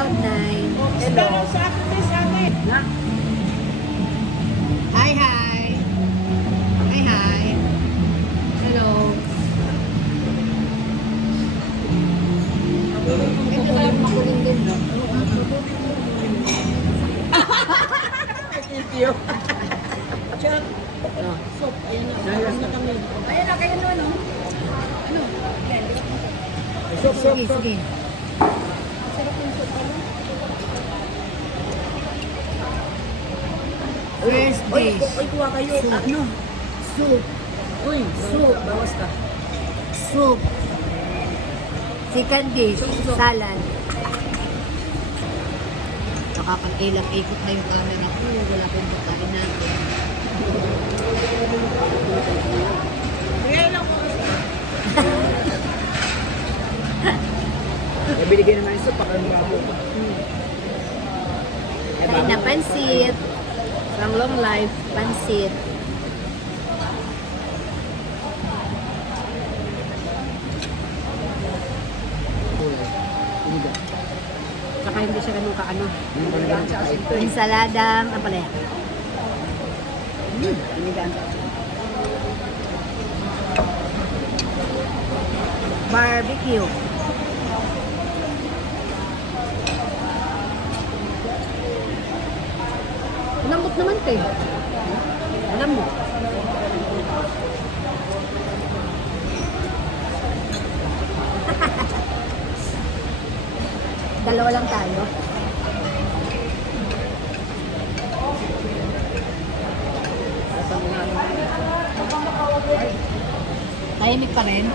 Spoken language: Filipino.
Cloud9. Hello. Sa akin, sa akin. Ha? Hi, hi. Hi, hi. Hello. Ito pala makuling din. Thank you. Chuck. Soup. Ayan na. Ayan na kami. Ayan na kayo nun. Ano? Soup, soup, Sige, soup. sige. Sarap yung soup. First dish. Uy, kuha kayo. Soup. Ano? Soup. Uy, soup. Bawas ka. Soup. Second dish. Salad. Nakakailang-ikot na yung camera ko. Wala pa yung pagkain natin. Kaya lang po. Binigyan naman yung soup. Pakang babo. Kain na pansit. From long life, pansit. Saka hindi siya ganun kaano. Ensaladang, ang palaya. Barbecue. Lambot naman te. Alam mo. Dalawa lang tayo. Tahimik pa rin.